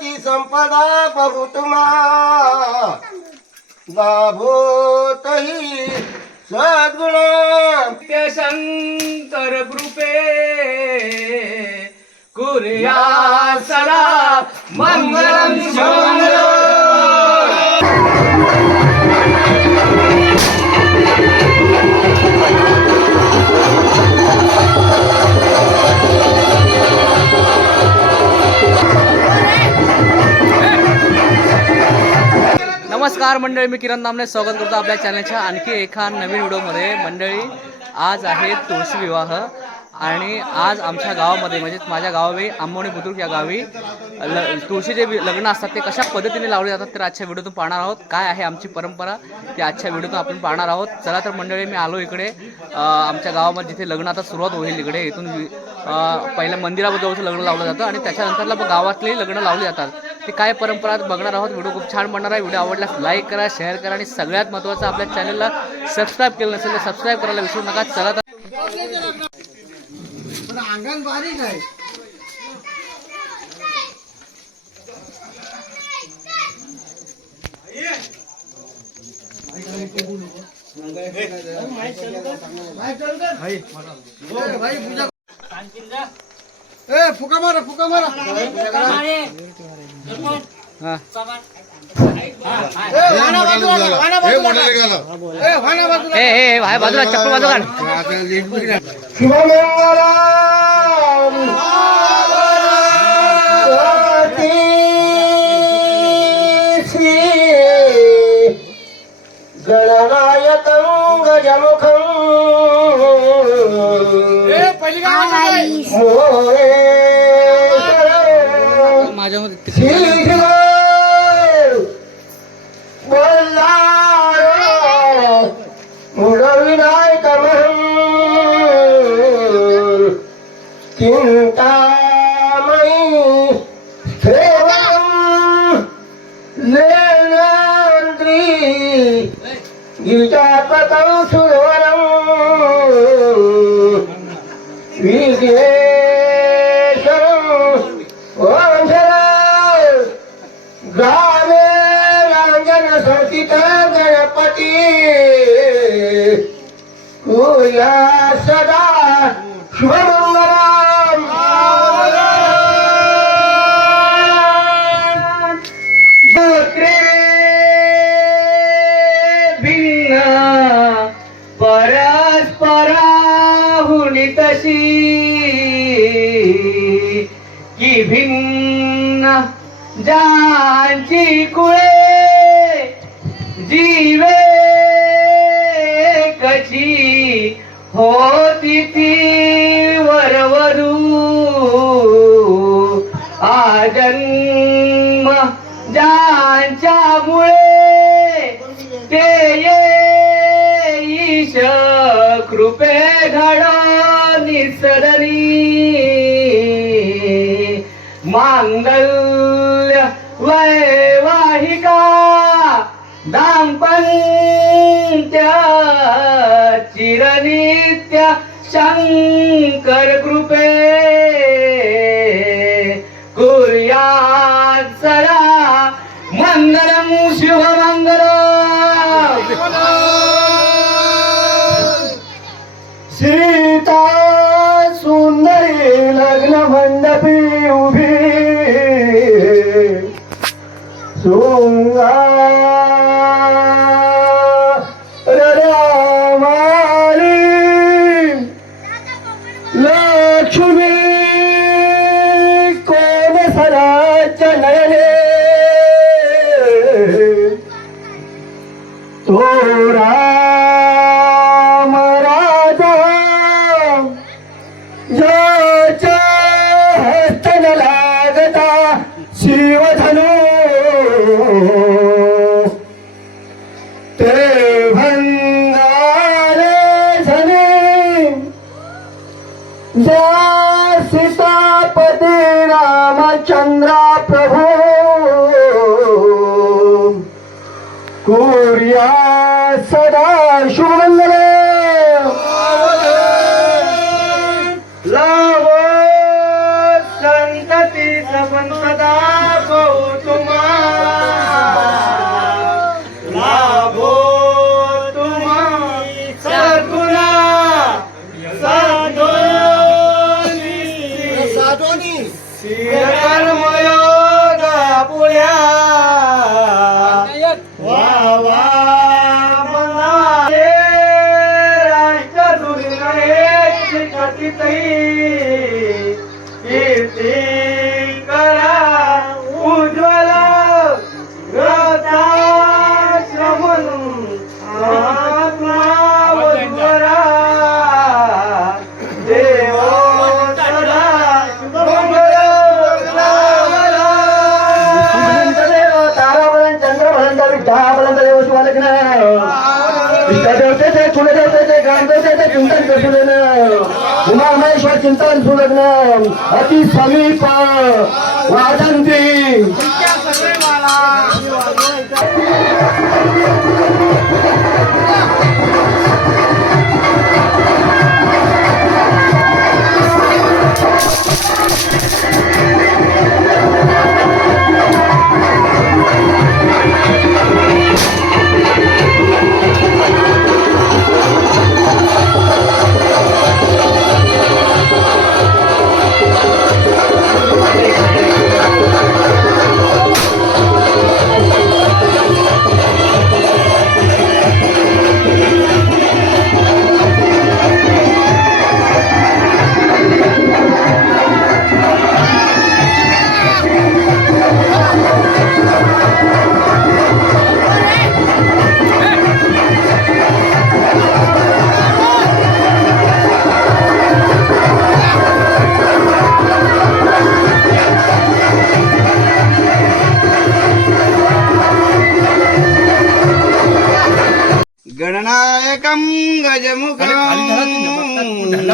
ती संपदा बहुतमा लाभोतही सद्गुण. शंकर कृपे कुर्या सदा मंगलम नमस्कार मंडळी. मी किरण दामने स्वागत करतो आपल्या चॅनलच्या आणखी एका नवीन व्हिडिओमध्ये. मंडळी आज आहे तुळशी विवाह आणि आज आमच्या गावामध्ये म्हणजे माझ्या गावावी आंबवणी बुद्रुक या गावी ल तुळशीचे लग्न असतात ते कशा पद्धतीने लावले जातात तर आजच्या व्हिडिओतून पाहणार आहोत. काय आहे आमची परंपरा ते आजच्या व्हिडिओतून आपण पाहणार आहोत. चला तर मंडळी मी आलो इकडे. आमच्या गावामध्ये जिथे लग्न आता सुरुवात होईल इकडे इथून पहिल्या मंदिराबद्दलचं लग्न लावलं जातं आणि त्याच्यानंतरला मग गावातले लग्न लावले जातात. ते काय परंपरा आहेत बघणार आहोत व्हिडिओ खूप छान बनणार आहे व्हिडिओ आवडल्यास लाईक करा शेअर करा आणि सगळ्यात महत्त्वाचं आपल्या चॅनलला सबस्क्राईब केलं नसेल तर सबस्क्राईब करायला विसरू नका चला तर अंगण बारीक आहे ए फुका मारा फुका मारा हां बाजूला चप्पल बाजूला गणनायकं गजमुखं मोरेश्वरं মাঝে মধ্যে संचित गणपती. कुया सदा शुभमंगलम. दुसरे भिन्न परस्पराहुनी तशी की भिन्न ज्यांची कुळे होती ती वरवरू. आजन्म ज्यांच्या मुळे ते येईश. कृपे घडा निसरणी मांगल्य वैवाहिका दाम्पत्य चिरणी. शंकर कृपे। उमामहेश्वर सुलग्न अति समीप वादंती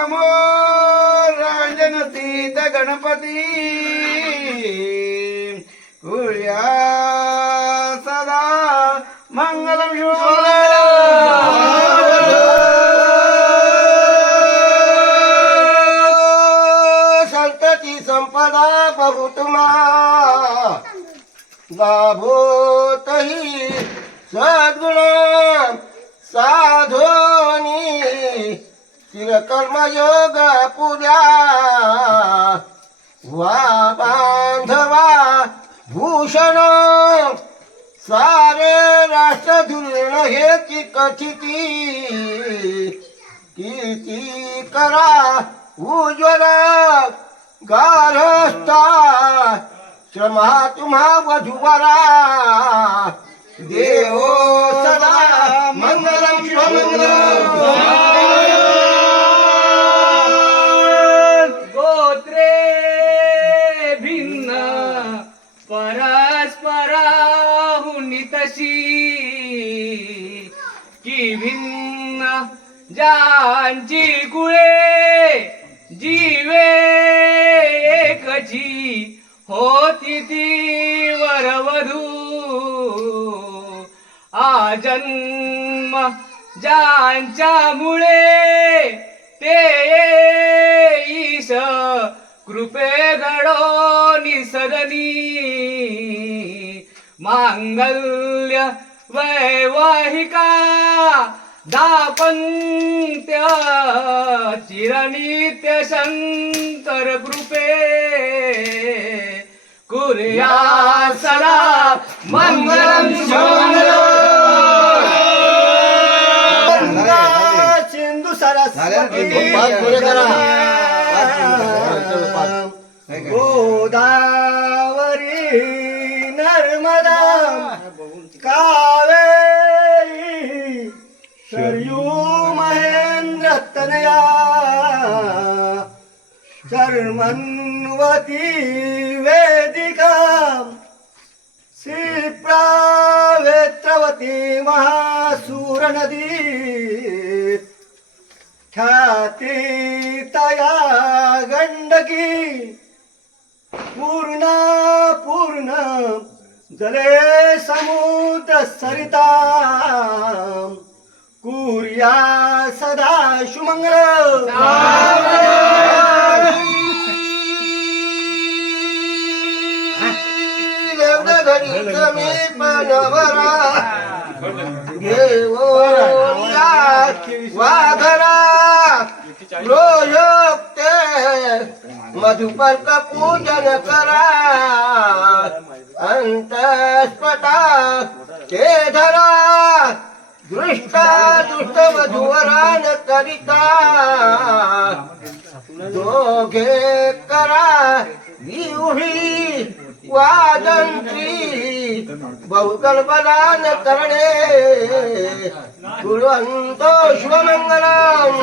ग्रामो सीत गणपती. कुर्या सदा मङ्गलं संतती संपदा बहुतमा. लाभोतही सद्गुण साधोनी. तिरकर्मयोग पुऱ्या वा बांधवा भूषण। सारे राष्ट्र धुर्ण हे की कथिती। कीर्ती करा उज्ज्वल गारस्ता श्रमा तुम्हा वधुवरा। देव सदा मंगलम गोत्रे ज्यांची कुळे जीवे एकची होती ती वरवधू. आजन्म ज्यांच्या मुळे ते ईश कृपे घडो निसदनी. मांगल्य वैवाहिका दापंत्य चिरनित्य शंकर कृपे कुर्या सदा सिंधू सरस्वती. गोदावरी नर्मदा. कावेरी सरयू महेंद्र तनया चर्मन्वती वेदिका। श्रीप्रावेत्रवती महासूरनदी। ख्यातीतया गण्डकी। पूर्णा पूर्ण जले समुद्र सरिता कुर्या सदा शुमंगल वाघरा रोयोक्ते मधुपर्क पूजन करा अंतस्पटा ते धरा दृष्टा दुष्ट मधुवरान करिता दोघे करा विउही वादंत्री बहुकल्पनान करणे। कुर्वन्तो शिवमङ्गलम्।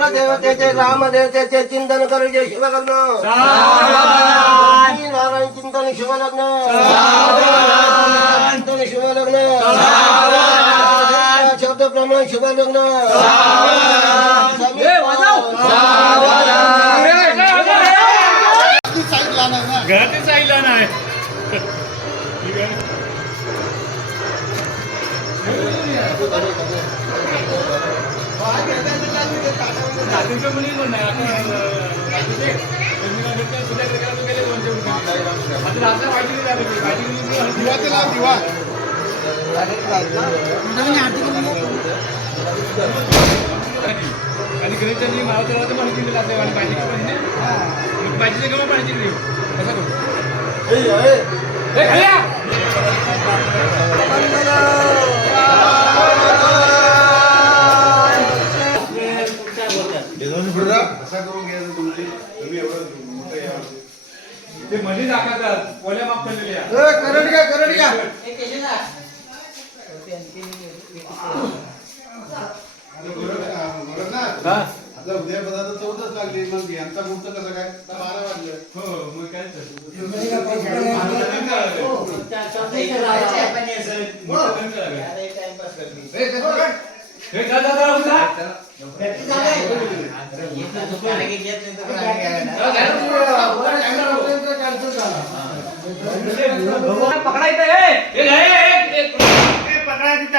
देव देवतेचे कुलदेवतेचे रामदेवतेचे चिंतन करूचे शिवलग्न नारायण चिंतन शिवलग्न. चिंतन शिवलग्न. शब्द प्रमाण शिवलग्न. घरातच आईला नाही. पण नाही आता अभिषेक, आणि अभिषेक, सुजाता गेला तो गेले दोनशे रुपये. आता पाहिजे नाही पाहिजे. पाहिजे नाही पाहिजे. आणि गणेशांनी माव तर माहिती दिली आपल्या वाणी पाहिजे की पाहिजे मग पाहिजे किंवा पाहिजे नाही कसं करू ए, खाल्या! ते मध्ये दाखवतात माप पडलेले आहे. करड घ्या करड घ्या हा? आता उद्या पदार्थ चौथच लागली. मग यांचा मुहूर्त कसं काय? बारा वाजले. हो मग काय तर. हे पकडायचं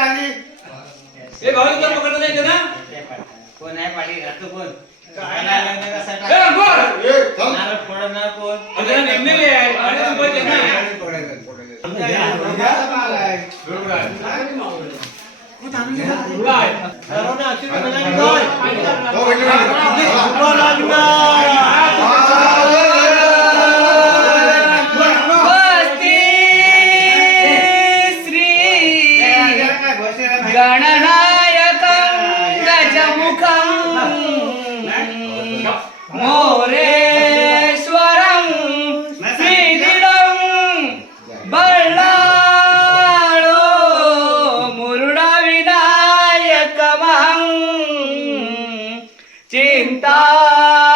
कोण आहे पाठी राहतो कोण ए, कोण आहे. आणि لا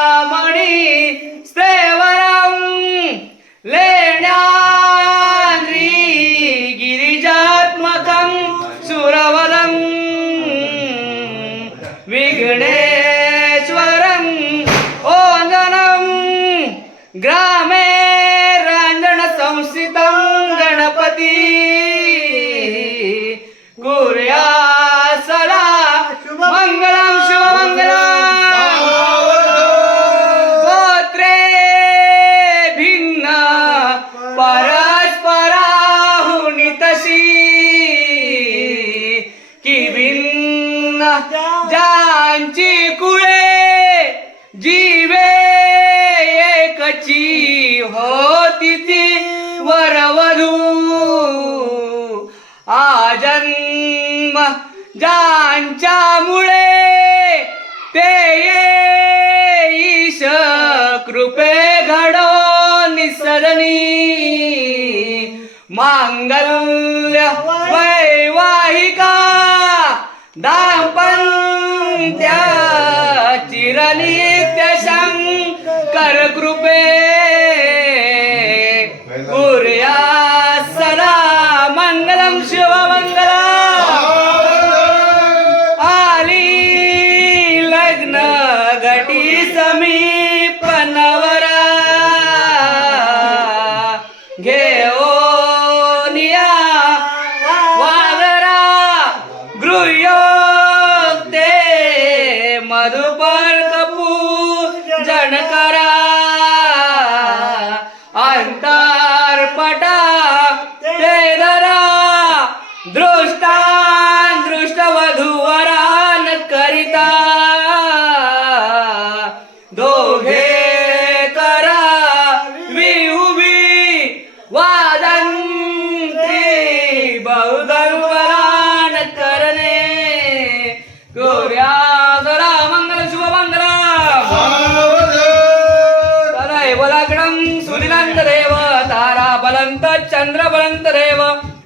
कृपे घडो निसरणी मांगल्य वैवाहिका दाम्पत्या चिरनित्य शङ्कर कृपे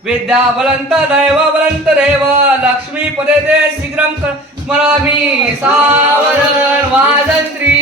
विद्या बलंत दैव बलंत देव लक्ष्मी पदे दे शीघ्र स्मरामी। सावरण वाजंत्री